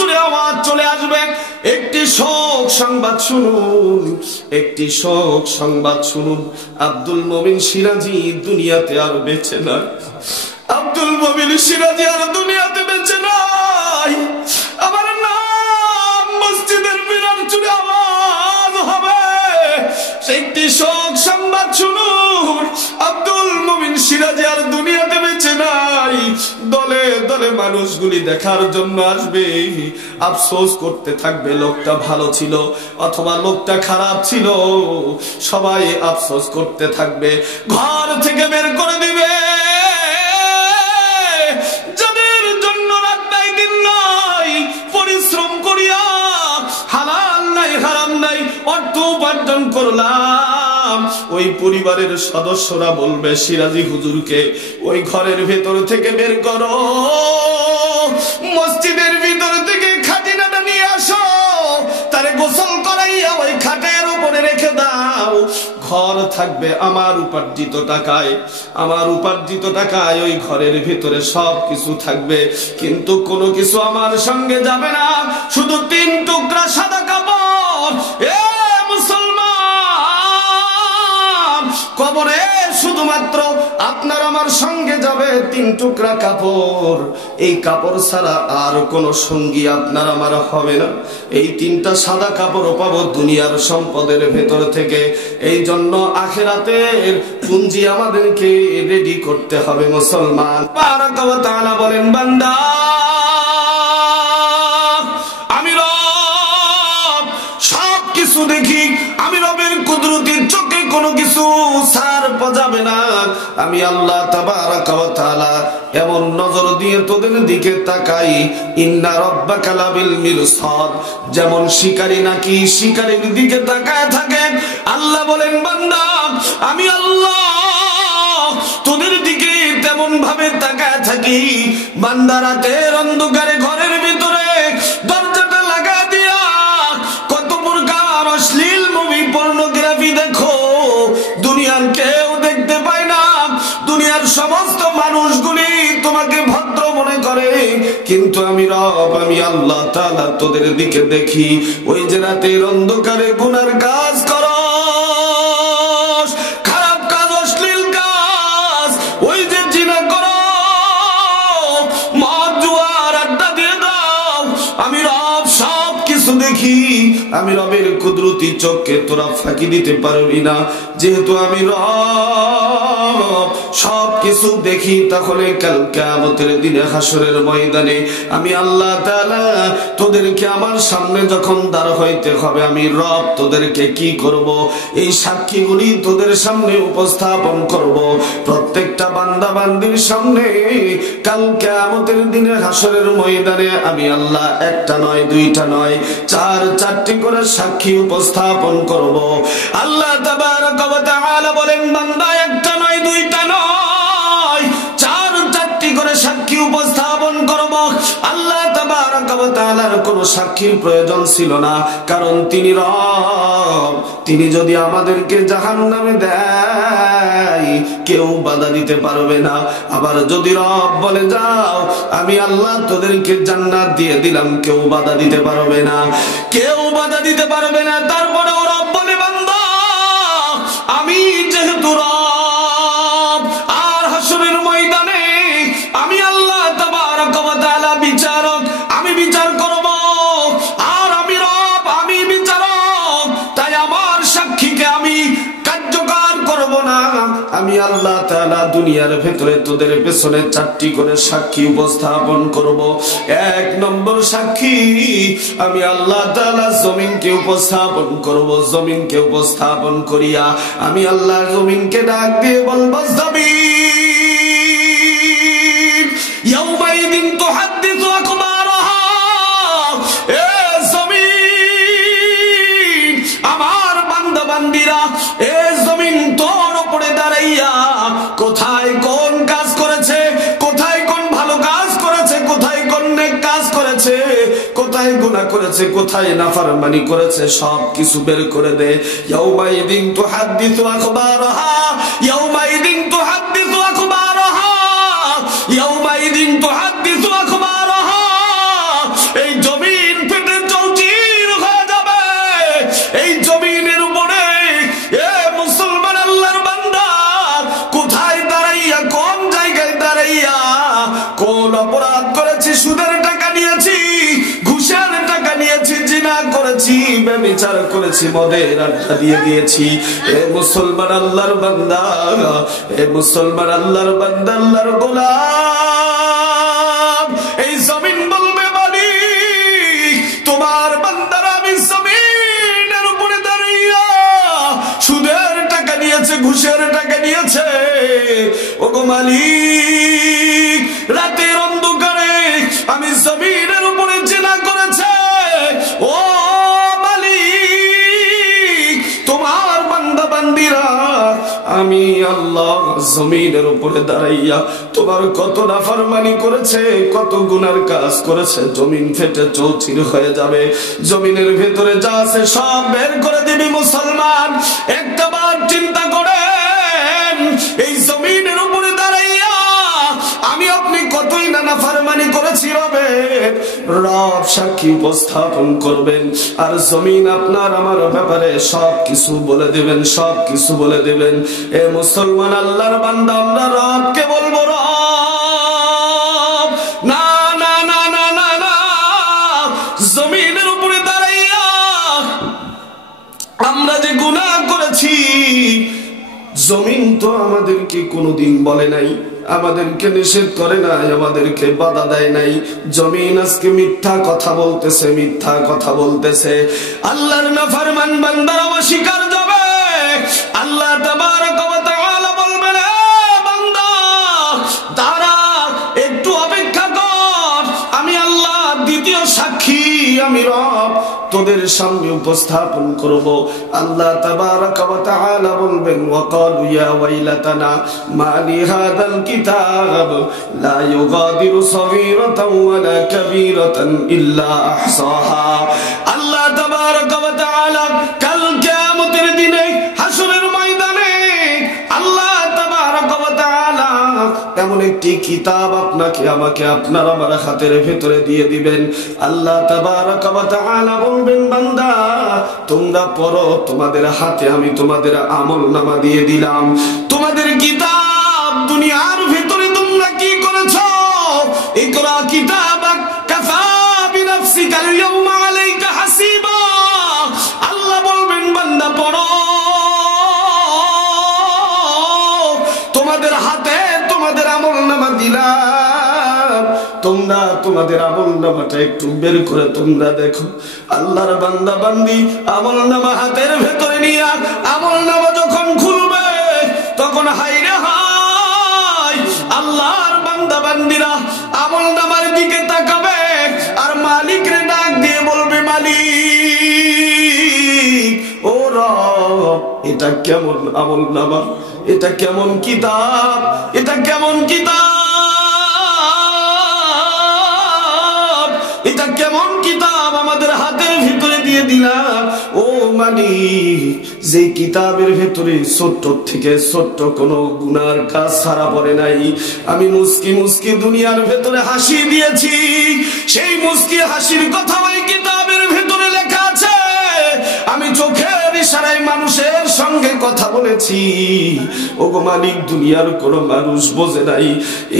জুড়ে আওয়াজ চলে আসবে। একটি শোক সংবাদ শুনুন, একটি শোক সংবাদ শুনুন। আব্দুল মমিন সিরাজি দুনিয়াতে আর বেঁচে নাই। আব্দুল মমিন সিরাজি আর দুনিয়াতে বেঁচে নাই। আমার নাম মসজিদের মিনার জুড়ে আওয়াজ হবে। একটি শোক সংবাদ শুনুন, আব্দুল মমিন সিরাজি আর দুনিয়াতে বেঁচে নাই। দলে দলে মানুষগুলি দেখার জন্য আসবে, আফসোস করতে থাকবে লোকটা ভালো ছিল অথবা লোকটা খারাপ ছিল। সবাই আফসোস করতে থাকবে, ঘর থেকে বের করে দিবে। যাদের জন্য রাত নাই দিন নাই পরিশ্রম করিয়া হালাল নাই হারাম নাই অর্থ উপার্জন করলাম, ওই পরিবারের সদস্যরা বলবে সিরাজি হুজুরকে ওই ঘরের ভেতর থেকে বের করো, মসজিদের ভিতর থেকে খাটিনাটা নিয়ে আসো, তারে গোসল করাইয়া ওই খাটের উপরে রেখে দাও। ঘর থাকবে আমার উপার্জিত টাকায়, আমার উপার্জিত টাকায় ওই ঘরের ভিতরে সব কিছু থাকবে, কিন্তু কোনো কিছু আমার সঙ্গে যাবে না, শুধু 3 টুকরা সাদা কাপড়। এ মুসলমান, কবরে শুধুমাত্র আপনার আমার সঙ্গে যাবে 3 টুকরা কাপড়। এই কাপড় ছাড়া আর কোনো সঙ্গী আপনার আমার হবে না। এই 3টা সাদা কাপড় পাবো দুনিয়ার সম্পদের ভেতর থেকে। এই জন্য আখিরাতের পুঁজি আমাদেরকে রেডি করতে হবে মুসলমান। পাক ওয়া তাআলা বলেন, বান্দা আমি রব সব কিছু দেখি, আমি রবের কুদরতের চোখে কোনো কিছু ছাড় পাবে না। আমি আল্লাহ তাবারাকা ওয়া তাআলা এমন নজর দিয়ে তোদের দিকে তাকাই, ইন্না রাব্বাকা লাবিল মিরসাদ, যেমন শিকারী নাকি শিকারীর দিকে তাকায় থাকে। আল্লাহ বলেন, বান্দা আমি আল্লাহ তোদের দিকে তেমন ভাবে তাকায় থাকি। বান্দা রাতের অন্ধকারে ঘরের ভিতরে দরজাটা লাগা দিয়া কত প্রকার অশ্লীল মুভি পর্নোগ্রাফি দেখো, দুনিয়ার কেউ দেখতে পায় না, দুনিয়ার সমস্ত মানুষগুলি তোমাকে ভদ্র মনে করে, কিন্তু আমি রব আমি আল্লাহ তাআলা তোদের দিকে দেখি। ওই যে রাতের অন্ধকারে গুনার কাজ করো, খারাপ কাজ অশ্লীল কাজ, ওই যে জিনা করো, মদ জুয়ার আড্ডা দিয়ে দাও, আমি রব সব কিছু দেখি। আমি রবের কুদরতি চোখকে তোরা ফাঁকি দিতে পারবি না, যেহেতু আমি রব সব কিছু দেখি। তাহলে কাল কিয়ামতের দিনে হাসরের ময়দানে আমি আল্লাহ তাআলা তোদেরকে আমার সামনে যখন দাঁড় হইতে হবে, আমি রব তোদেরকে কি করব? এই সাক্ষীগুলি তোদের সামনে উপস্থাপন করব। প্রত্যেকটা বান্দা বান্দির সামনে কাল কিয়ামতের দিনে হাসরের ময়দানে আমি আল্লাহ 1টা নয় 2টা নয় 4টি করে সাক্ষী উপস্থাপন করব। আল্লাহ তাবারাকা ওয়া তাআলা বলেন, বান্দা 1টা নয় 2টা নয় 4টি করে সাক্ষী উপস্থাপন করব। আল্লাহ তাবারাকা ওয়া তাআলার কোনো সাক্ষীর প্রয়োজন ছিল না, কারণ তিনি রব। তিনি যদি আমাদেরকে জাহান্নামে দেয় কেউ বাধা দিতে পারবে না। আবার যদি রব বলে যাও আমি আল্লাহ তোদেরকে জান্নাত দিয়ে দিলাম, কেউ বাধা দিতে পারবে না, কেউ বাধা দিতে পারবে না। তারপরেও রব বলে, বান্দা আমি যেহেতু রব, আর হাসরের ময়দানে আমি আল্লাহ তাবারাকা ওয়া তাআলা বিচারক, আমি বিচার করব। আর আমি রব, আমি বিচারক, তাই আমার সাক্ষীকে আমি কার্যকর করব না। আমি আল্লাহ তাআলা দুনিয়ার ভেতরে তোদের পেছনে 4টি করে সাক্ষী উপস্থাপন করব। 1 নম্বর সাক্ষী আমি আল্লাহ তাআলা জমিনকে উপস্থাপন করব। জমিনকে উপস্থাপন করিয়া আমি আল্লাহ জমিনকে ডাক দিয়ে বলবো, জমিন ইয়াউমাইদিন তুহাদ্দিসু আকবারাহা, এ জমিন আমার বান্দা বান্দিরা, এ জমিন তোর উপরে দাঁড়াইয়া কোথায় কোন কাজ করেছে, কোথায় কোন ভালো কাজ করেছে, কোথায় কোন নেক কাজ করেছে, কোথায় গুনাহ করেছে, কোথায় নাফরমানি করেছে, সব কিছু বের করে দে। ইয়াউমাইদিন তুহাদ্দিসু আকবারাহা, ইয়াউমাইদিন তুহাদ্দিসু আকবারাহা, ইয়াউমাইদিন তুহাদ্দিসু আকবারাহা। এই জমিন ভুল অপরাধ করেছি, সুদের টাকা নিয়েছি, ঘুষের টাকা নিয়েছি, জিনা করেছি, ব্যভিচার করেছি, মদের আড্ডা দিয়ে দিয়েছি। এ মুসলমান আল্লাহর বান্দা, এ মুসলমান আল্লাহর বান্দা, আল্লাহর গোলাম, এই জমিন বলবে মালিক তোমার বান্দার আমি জমিনের উপরে দাঁড়িয়ে সুদের টাকা নিয়েছে, ঘুষের টাকা নিয়েছে। ওগো মালিক রাতের অন্ধকারে আমি জমিনের উপরে জিনা করেছে। ও মালিক তোমার বান্দা বান্দিরা আমি আল্লাহ জমিনের উপরে দাঁড়াইয়া তোমার কত নাফরমানি করেছে, কত গুনার কাজ করেছে। জমিন ফেটে চৌচির হয়ে যাবে, জমিনের ভেতরে যা আছে সব বের করে দিবি। মুসলমান একটা বার চিন্তা করেন, এই জমিনের উপরে দাঁড়াইয়া আমি আপনি কতই না নাফরমানি করেছি। রব সাক্ষী উপস্থাপন করবেন, আর জমিন আপনার আমার ব্যাপারে সব কিছু বলে দিবেন, সব কিছু বলে দিবেন। এ মুসলমান আল্লাহর বান্দা, আমরা রবকে বলবো রব না না না না না না, জমিনের উপরে দাঁড়াইয়া আমরা যে গুনাহ করেছি জমিন তো আমাদেরকে কোনোদিন বলে নাই, আমাদেরকে নিষেধ করে নাই, আমাদেরকে বাধা দেয় নাই। জমিন আজকে মিথ্যা কথা বলতেছে, মিথ্যা কথা বলতেছে। আল্লাহর নাফরমান বান্দারা অস্বীকার যাবে। আল্লাহ তাবারক ওয়া তাআলা বলবেন, বান্দা দাঁড়া একটু অপেক্ষা কর, আমি আল্লাহ দ্বিতীয় সাক্ষী, আমি রব তোদের সামনে উপস্থাপন করব। আল্লাহ তাবারক ওয়া তাআলা বলবেন, ওয়াকালু ইয়া ওয়াইলাতানা মা লিহাদাল কিতাব লা ইউগাদিরু সগীরাতাও ওয়ালা কাবীরাতান ইল্লা আহসাহা। আল্লাহ তাবারক ওয়া তাআলা কাল কিয়ামতের দিনে হাসরের ময়দানে আল্লাহ তাবারক ওয়া তাআলা এমন একটি কিতাব আপনাকে আমাকে আপনার আমার হাতের ভেতরে দিয়ে দিবেন। আল্লাহ তাবারক ওয়া তাআলা বলবেন, বান্দা তোমরা পড়ো, তোমাদের হাতে আমি তোমাদের আমলনামা দিয়ে দিলাম। তোমাদের কিতাব দুনিয়ার ভেতরে তোমরা কি করেছো? ইকরা কিতাবাক কাফা বিনাফসিকাল ইয়াওমা আলাইকা হাসিবা। আল্লাহ বলবেন, বান্দা পড়ো, তোমাদের হাতে তোমাদের আমলনামা দিলাম, তোমরা তোমাদের আমলনামাটা একটু বের করে তোমরা দেখো। আল্লাহর বান্দা বান্দি আমলনামা হাতের ভেতরে নিয়ে আমলনামা যখন খুলবে তখন হায়রে হায়, আল্লাহর বান্দা বান্দিরা আমলনামার দিকে তাকাবে আর মালিকরে ডাক দিয়ে বলবে, মালিক ও রব, এটা কেমন আমলনামা, এটা কেমন কিতাব, এটা কেমন কিতাব, এটা কেমন কিতাব আমাদের হাতের ভিতরে দিয়ে দিলাম। ও মালিক, যে কিতাবের ভেতরে ছোট্ট থেকে ছোট্ট কোনো গুনার কাজ ছাড়া পড়ে নাই। আমি মুস্কি মুস্কি দুনিয়ার ভেতরে হাসি দিয়েছি, সেই মুস্কি হাসির কথা ওই কিতাবের ভেতরে লেখা আছে। আমি চোখের ইশারায় মানুষের সঙ্গে কথা বলেছি। ওগো মালিক, দুনিয়ার কোন মানুষ বোঝে নাই,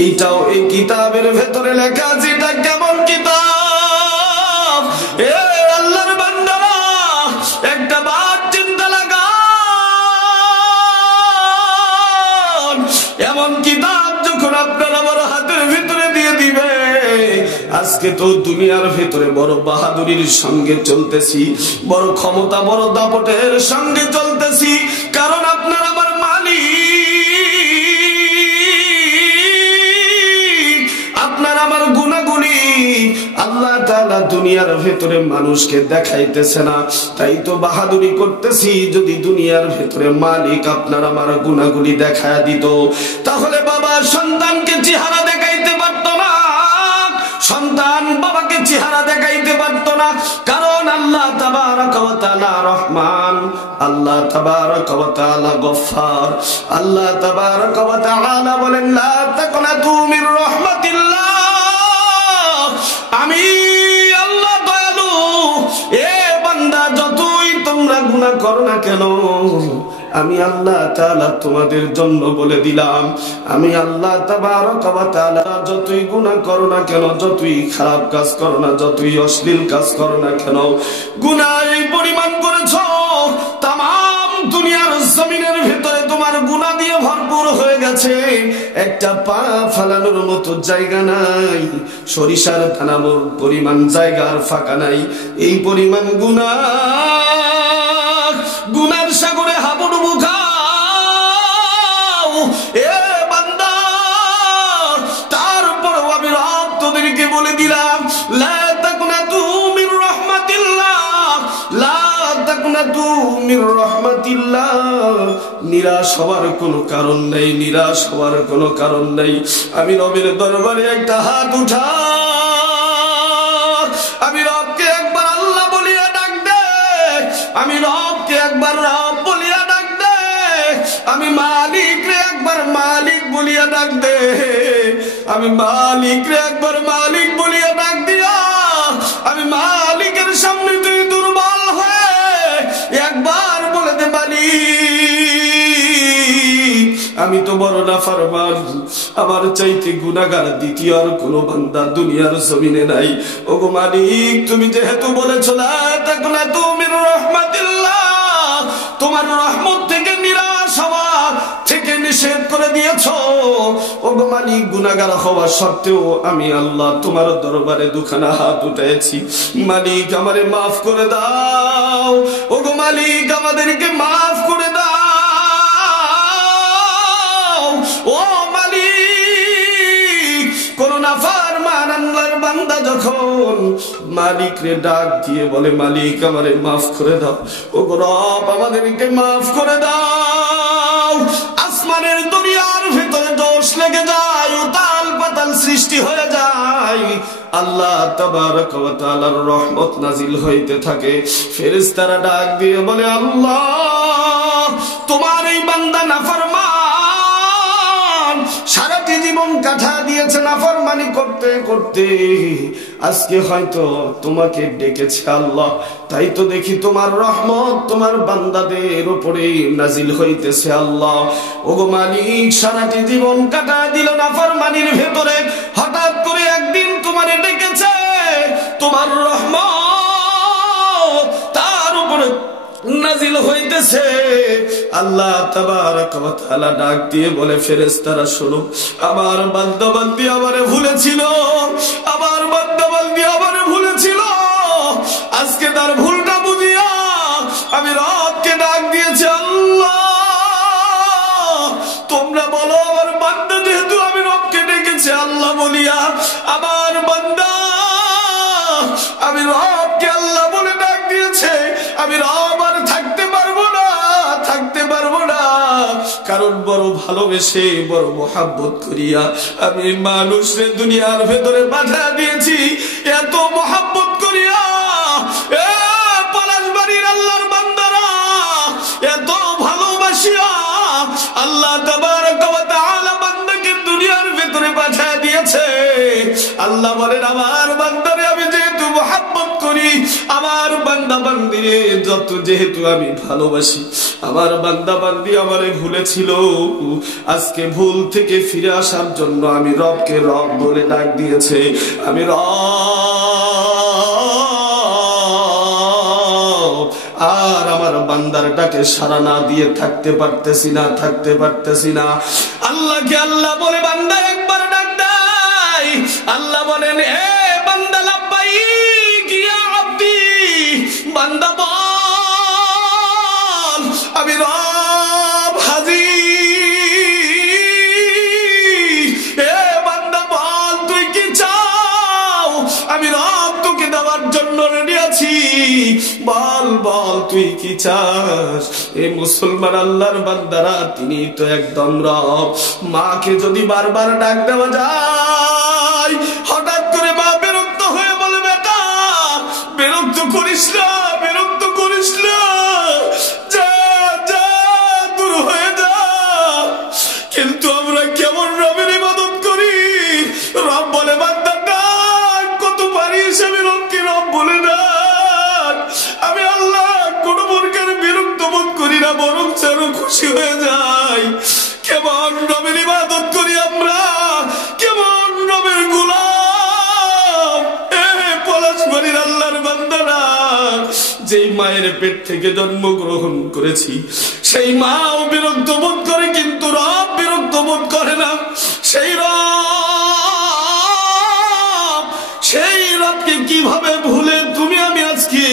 এইটাও এই কিতাবের ভেতরে লেখা আছে। এটা কেমন কিতাব? এ আল্লাহর বান্দারা একটা বার চিন্তা লাগান, এমন কিতাব যখন আপনার আমার হাতের ভিতরে দিয়ে দিবে। আজকে তো দুনিয়ার ভেতরে বড় বাহাদুরির সঙ্গে চলতেছি, বড় ক্ষমতা বড় দাপটের সঙ্গে চলতেছি, কারণ আপনার আমার মালিক, আপনার আমার গুনাহগুলি আল্লাহ তাআলা দুনিয়ার ভেতরে মানুষকে দেখাইতেছে না, তাই তো বাহাদুরি করতেছি। যদি দুনিয়ার ভেতরে মালিক আপনার আমার গুনাহগুলি দেখায় দিত, তাহলে বাবা সন্তানকে চেহারা দেখাইতে পারত না, সন্তান বাবাকে চেহারা দেখাইতে পারত না। কারণ আল্লাহ তাবারক ওয়া তাআলা রহমান, আল্লাহ তাবারক ওয়া তাআলা গফফার। আল্লাহ তাবারক ওয়া তাআলা বলেন, লা তাকনাতু মির রাহমাতিল্লাহ, আমি আল্লাহ দয়ালু। এ বান্দা, যতই তোমরা গুনাহ করো না কেন, আমি আল্লাহ তাআলা তোমাদের জন্য বলে দিলাম, আমি আল্লাহ তাবারক ওয়া তাআলা যতই গুনাহ করো না কেন, যতই খারাপ কাজ করো না, যতই অশ্লীল কাজ করো না কেন, গুনাহ এই পরিমাণ করেছো তামাম দুনিয়ার জমিনের ভিতরে তোমার গুনাহ দিয়ে ভরপুর হয়ে গেছে, একটা পা ফালানোর মতো জায়গা নাই, সরিষার দানার পরিমাণ জায়গার ফাঁকা নাই, এই পরিমাণ গুনাহ, গুনার সাগরে হাবুডুবু খাও এ বান্দা। তারপরও আমি রব তোদেরকে বলে দিলাম, লা তাকনাতু মির রাহমাতিল্লাহ, লা তাকনাতু মির রাহমাতিল্লাহ, নিরাশ হওয়ার কোনো কারণ নেই, নিরাশ হওয়ার কোনো কারণ নেই। আমি রবের দরবারে একটা হাত উঠা, আমি রবকে একবার আল্লাহ বলিয়া ডাক দে, আমি রবকে একবার রব বলিয়া ডাক দে, আমি মালিক রে একবার মালিক বলিয়া ডাক দে, আমি মালিক রে একবার মালিক বলিয়া ডাক দিয়া, আমি মালিকের সামনে তুই দুর্বল হয়ে একবার বলে দে মালিক, আমি তো বড় নাফরমান, আমার চাইতে গুনাহগার দ্বিতীয় আর কোন বান্দা দুনিয়ার জমিনে নাই। ওগো মালিক, তুমি যেহেতু বলেছো লা তাকনাতু মির রাহমাতিল্লাহ, তোমার রহমত থেকে নিরাশ হওয়া থেকে নিষেধ করে দিয়েছো। ওগো মালিক, গুনাহগার হওয়া সত্ত্বেও আমি আল্লাহ তোমার দরবারে দুখানা হাত উঠাইছি, মালিক আমারে মাফ করে দাও, ওগো মালিক আমাদেরকে মাফ করে দাও। ও মালিক, কোন নাফরমান আল্লাহর বান্দা যখন মালিক রে ডাক দিয়ে বলে মালিক আমারে মাফ করে দাও, ওগো রব আমাদেরকে মাফ করে দাও, আসমানের দুনিয়ার ভিতরে দোষ লেগে যায়, উতাল পাতাল সৃষ্টি হয়ে যায়, আল্লাহ তাবারক ওয়া তাআলার রহমত নাজিল হইতে থাকে, ফেরেশতারা ডাক দিয়ে বলে আল্লাহ তোমার এই বান্দা নাফরমান, সারাটি জীবন কাটা দিয়েছে নাফরমানি করতে করতে, আজকে হয়তো তোমাকে ডেকেছে আল্লাহ, তাই তো দেখি তোমার রহমত তোমার বান্দাদের উপরে নাজিল হইতেছে আল্লাহ। ওগো মালিক, সারাটি জীবন কাটা দিল নাফরমানির ভেতরে, হঠাৎ করে একদিন তোমারে ডেকেছে, তোমার রহমত তার উপরে নাজিল হইতেছে। আল্লাহ তাবারক ওয়া তাআলা ডাক দিয়ে বলে ফেরেশতারা শোনো, আমার বান্দা বান্দি আমারে ভুলেছিল, আমার বান্দা বান্দি আমারে ভুলেছিল, আজকে তার ভুলটা বুঝিয়া আমি রবকে ডাক দিয়েছি, আল্লাহ তোমরা বলো আমার বান্দা যেহেতু আমি রবকে ডেকেছি আল্লাহ বলিয়া, আমার বান্দা আমি রবকে আল্লাহ বলে ডাক দিয়েছে, আমি রব আর থাকতে পারবো না, থাকতে পারবো না, কারণ বড় ভালোবেসে বড় মোহাব্বত করিয়া আমি মানুষের দুনিয়ার ভেতরে পাঠা দিয়েছি, এত মোহাব্বত করিয়া এ পলাশবাড়ির আল্লাহর বান্দারা এত ভালোবাসিয়া আল্লাহ তাবারক ওয়া তাআলা বান্দাকে দুনিয়ার ভেতরে পাঠা দিয়েছে। আল্লাহ বলেন আমার বান্দারে আমি যেহেতু মোহাব্বত করি, আমার বান্দা বান্দিরে যত যেহেতু আমি ভালোবাসি, আমার বান্দা বান্দি আমারে ভুলেছিল, আজকে ভুল থেকে ফিরে আসার জন্য আমি রবকে রব বলে ডাক দিয়েছে, আমি রব আর আমার বান্দার ডাকে সাড়া না দিয়ে থাকতে পারতেছি না, থাকতে পারতেছি না। আল্লাহকে আল্লাহ বলে বান্দা একবার ডাক দেয়, আল্লাহ বলেন এ বান্দা লাব্বাইক ইয়া আব্দি, বান্দা বল আমি রব হাজির, এ বান্দা বল তুই কি চাও, আমি রব তোকে দেওয়ার জন্য রেডি আছি, বল বল তুই কি চাস। এ মুসলমান আল্লাহর বান্দারা, তিনি তো একদম রব। মাকে যদি বারবার ডাক দেওয়া যায়, হঠাৎ করে মা বিরক্ত হয়ে বলে বেটা বিরক্ত করিস না, বিরক্ত করিস না, যা যা দূর হয়ে যা। কিন্তু আমরা কেমন রবের ইবাদত করি, রব বলে বান্দা ডাক, কত পারিস আমি রবকে রব বলে ডাক, আমি আল্লাহ কোন প্রকার বিরক্ত বিরক্ত বোধ করি না, বরং আরো খুশি হয়ে যাই। কেমন রবের ইবাদত করি আমরা, কেমন রবের গোলাম। পলাশবাড়ির আল্লাহর বান্দারা, যেই মায়ের পেট থেকে জন্মগ্রহণ করেছি সেই মাও বিরক্ত বোধ করে, কিন্তু রব বিরক্ত বোধ করে না। সেই রবকে কিভাবে ভুলে তুমি আমি আজকে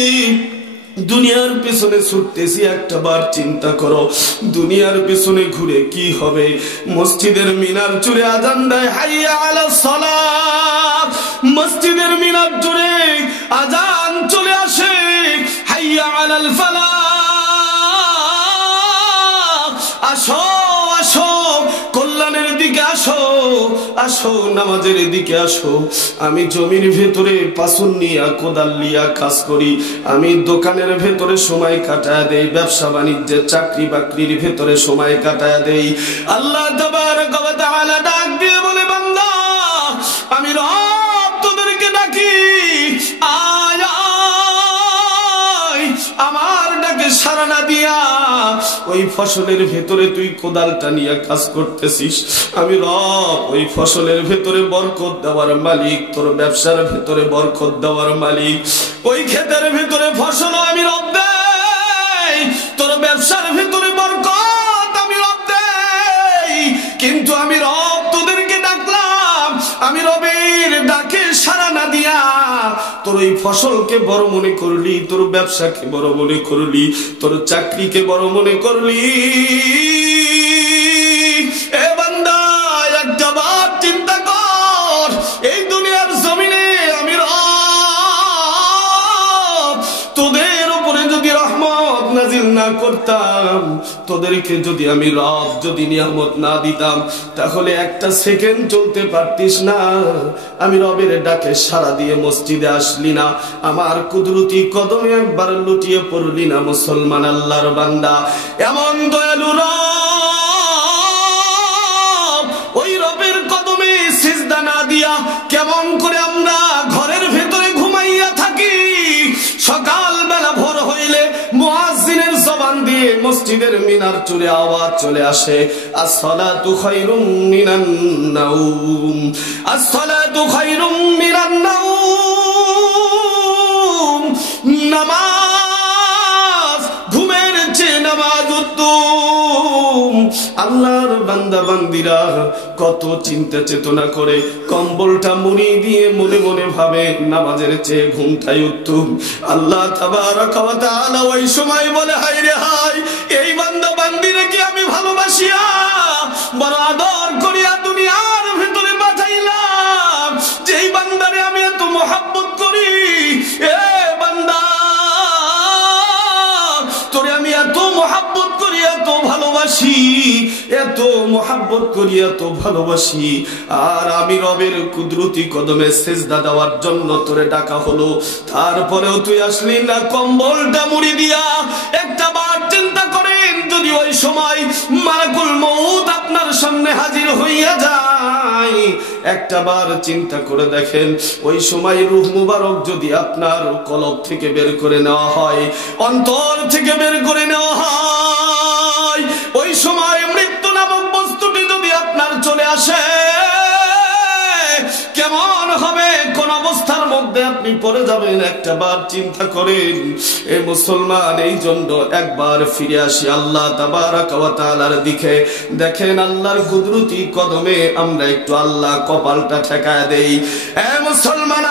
দুনিয়ার পিছনে ছুটতেছি? একটা বার চিন্তা করো, দুনিয়ার পিছনে ঘুরে কি হবে? মসজিদের মিনার জুড়ে আজান দেয় হাইয়া আলাস সালাত, মসজিদের মিনার জুড়ে আজান চলে আসে হাইয়া আলাল ফালাহ। আসো আসো, কল্যাণের দিকে আসো, আসো নামাজের দিকে আসো। আমি জমির ভেতরে পাথর নিয়া কোদাল লিয়া কাজ করি, আমি দোকানের ভেতরে সময় কাটায় দেই, ব্যবসা বাণিজ্যের চাকরি বাকরির ভেতরে সময় কাটায় দেই। আল্লাহ তাবারক ওয়া তাআলা ডাক দিয়ে বলে, বান্দা আমি রব তোদেরকে ডাকি, আয় আয়। আমার ডাকে সাড়া না দিয়া ওই ফসলের ভেতরে তুই কোদালটা নিয়ে কাজ করতেছিস, আমি রব ওই ফসলের ভেতরে বরকত দেওয়ার মালিক, তোর ব্যবসার ভেতরে বরকত দেওয়ার মালিক। ওই ক্ষেতের ভেতরে ফসল আমি রব দেই, তোর ব্যবসার ভেতরে বরকত আমি রব দেই। কিন্তু আমি রব তোদেরকে ডাকলাম, আমি রবের ডাকে সাড়া না দিয়া তোর ওই ফসলকে বড় মনে করলি, তোর ব্যবসাকে বড় মনে করলি, তোর চাকরিকে বড় মনে করলি। এ বান্দা একটা বার চিন্তা কর, এই দুনিয়ার জমিনে আমি রব তোদের উপরে যদি রহমত নাজিল না করতাম, তোদেরকে যদি আমি রব যদি নিয়ামত না দিতাম, তাহলে একটা সেকেন্ড চলতে পারতিস না। আমি রবের ডাকে সাড়া দিয়ে মসজিদে আসলি না, আমার কুদরতি কদমে একবার লুটিয়ে পড়লি না। মুসলমান আল্লাহর বান্দা, এমন দয়ালু রব, ওই রবের কদমে সিজদা না দিয়া কেমন করে আমরা ঘরের ভেতরে ঘুমাইয়া থাকি? সকাল বেলা ভোর হইলে মুয়াজ্জিনের জবান দিয়ে মসজিদের মিনার চুলে আওয়াজ চলে আসে, আসসালাতু খায়রুম মিনান নাওম, আসসালাতু খায়রুম মিনান নাওম। নামাজ ঘুমের চেয়ে নামাজ উত্তম। আল্লাহর বান্দা বান্দিরা কত চিন্তা চেতনা করে কম্বলটা মুড়ি দিয়ে মনে মনে ভাবে নামাজের চেয়ে ঘুমটাই উত্তম। আল্লাহ তাবারক ওয়া তাআলা ওই সময় বলে, হায় রে হায়, এই বান্দা বান্দিরে কি আমি ভালোবাসিয়া বড় আদর করিয়া দুনিয়ার ভেতরে পাঠাইলাম, যেই বান্দারে আমি এত মহব্বত করি। এ বান্দা, তোরে আমি এত মহব্বত করি, এত ভালোবাসি, এত মহব্বত করি, এত ভালোবাসি, আর আমি রবের কুদরতি কদমে সেজদা দেওয়ার জন্য তোরে ডাকা হলো, তারপরেও তুই আসলি না কম্বলটা মুড়ি দিয়া। একটা বার চিন্তা করেন, যদি ওই সময় মালাকুল মউত আপনার সামনে হাজির হইয়া যায়, একটা বার চিন্তা করে দেখেন, ওই সময় রূহ মুবারক যদি আপনার কলব থেকে বের করে নেওয়া হয়, অন্তর থেকে বের করে নেওয়া হয়, ওই সময় মৃত্যু নামক বস্তুটি যদি আপনার চলে আসে, কেমন হবে? কোন অবস্থার মধ্যে আপনি পড়ে যাবেন? একটা বার চিন্তা করেন। এ মুসলমান, এই জন্য একবার ফিরে আসি আল্লাহ তাবারক ওয়া তাআলার দিকে। দেখেন আল্লাহর কুদরতি কদমে আমরা একটু আল্লাহ কপালটা ঠেকায় দেই। এ মুসলমান।